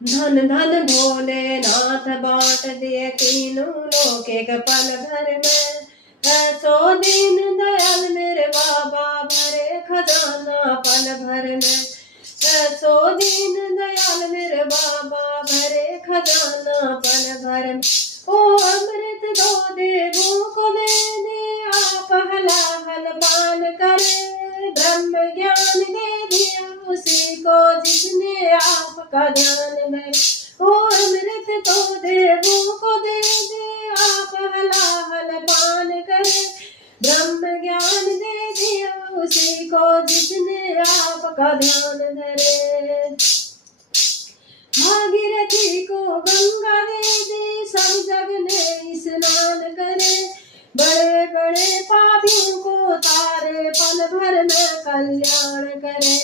धन धन भोलेनाथ बाँट दिए तीनों लोक एक पल भर में। ऐसो दीन दयाल मेरे बाबा भरे खजाना पल भर में। ऐसो दीन दयाल मेरे बाबा भरे खजाना पल भर में। ओ अमृत दो देवों को दे आप हलाहल पान करे। ब्रह्म ज्ञान दे दिया उसी को जिसने आपका ध्यान में। ओ अमृत तो देवों को दे आप हलाहल पान करे। ब्रह्म ज्ञान दे दिया उसी को जिसने आपका ध्यान धरे। भागीरथी को गंगा दे दी सब जग ने स्नान करे। बड़े बड़े पापियों को तारे पल भर में कल्याण करे।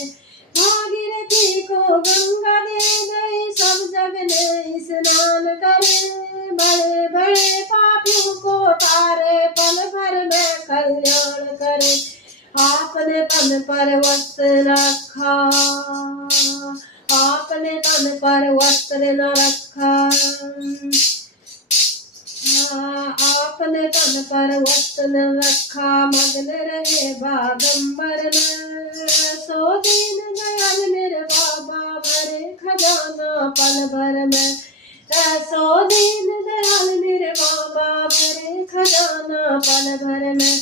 भागीरथी को गंगा दे गई सब जग ने स्नान करे। बड़े बड़े पापियों को तारे पल भर में कल्याण करे। आपने तन पर वस्त्र रखा, आपने तन पर वस्त्र न रखा। आपने तन पर वस्त्र न रखा मगन रहे बागंबर में। सो दीन दयाल मेरे बाबा भरे खजाना पल भर में। सो दीन दयाल मेरे बाबा भरे खजाना पल भर में।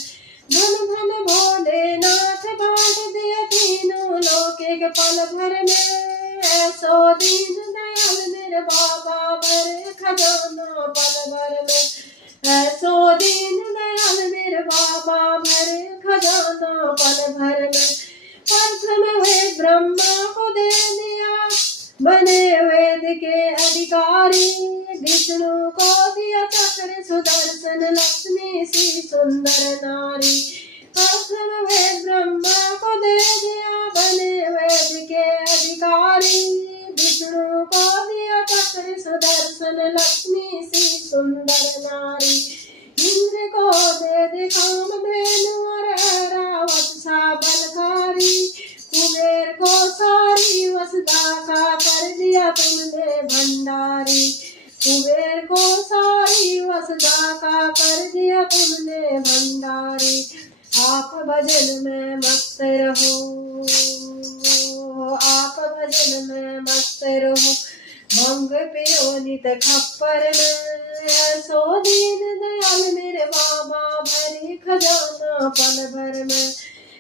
धन धन भोलेनाथ बाँट दिए तीनों लोक एक पल भर में। ऐसो दीन दयाल मेरे बाबा भरे खजाना पल भर में। ऐसो दीन दयाल मेरे बाबा भरे खजाना पल भर में। प्रथम हुए ब्रह्मा को दे दिया बने वेद के अधिकारी। विष्णु को दिया चक्र सुदर्शन लक्ष्मी सी सुंदर नारी। प्रथम हुए ब्रह्मा को दे दिया बने वेद के अधिकारी। विष्णु को दिया चक्र सुदर्शन लक्ष्मी सी सुंदर नारी। इंद्र को दे दे कामधेनु और ऐरावत सा बलकारी। कुबेर को सारी वसुधा का कर दिया तुमने भंडारी। कुबेर को सारी वसुधा का कर दिया तुमने भंडारी। आप भजन में मस्त रहो, आप भजन में मस्त रहो। भंग पियो नित खप्पर में। ऐसो दीन दयाल मेरे बाबा भरे खजाना पल भर में।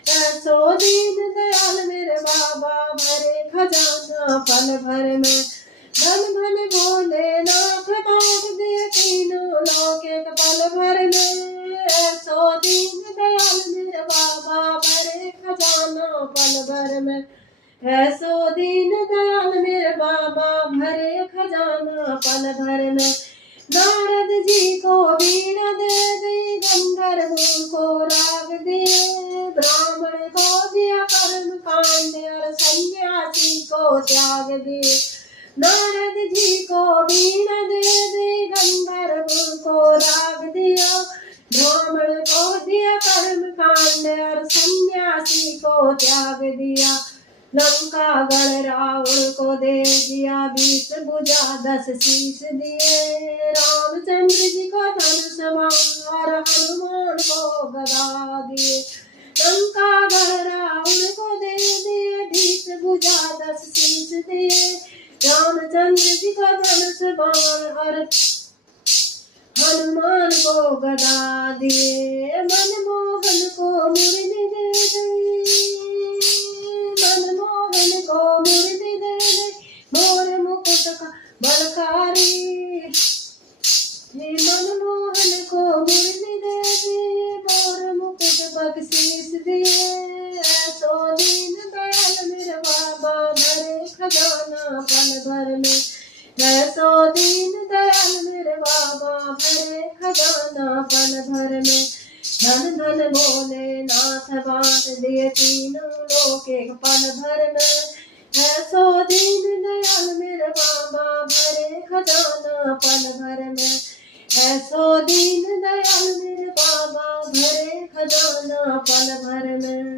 ऐसो दीन दयाल मेरे बाबा भरे खजाना पल भर में। धन धन भोलेनाथ बाँट दिए तीनों लोक एक पल भर में। ऐसो दीन दयाल मेरे बाबा भरे खजाना पल भर में। ऐसो दीन दयाल मेरे बाबा भरे खजाना पल भर में। नारद जी को वीणा दे दी गंधर्वों को राग दिए। ब्राह्मण को दिया कर्म कांड और सन्यासी को त्याग दिए। नारद जी को वीणा दे दी गंधर्वों को राग दिया। ब्राह्मण को दिया कर्म कांड और सन्यासी को त्याग दिया। लंका गढ़ रावण को दे दिया 20 भुजा 10 शीश दिए। रामचंद्र जी को धनुष और हनुमान को गदा दिए। लंका गढ़ रावण को दे दिए 20 भुजा 10 शीश दिए। रामचंद्र जी को धनुष और हनुमान को गदा दिए। मनमोहन को मुरली दे दी, मनमोहन को मुरली दे दे मोर मुकुट का बलकारी। मनमोहन को मुरली दे दी मोर मुकुट बख्शीश दिए। ऐसो दीन दयाल मेरे बाबा भरे खजाना पल भर में। ऐसो दीन दयाल मेरे बाबा भरे खजाना पल भर में। धन धन भोलेनाथ बाँट दिए तीनों लोक एक पल भर में। ऐसो दीन दयाल मेरे बाबा भरे खजाना पल भर में। ऐसो दीन दयाल मेरे बाबा भरे खजाना पल भर में।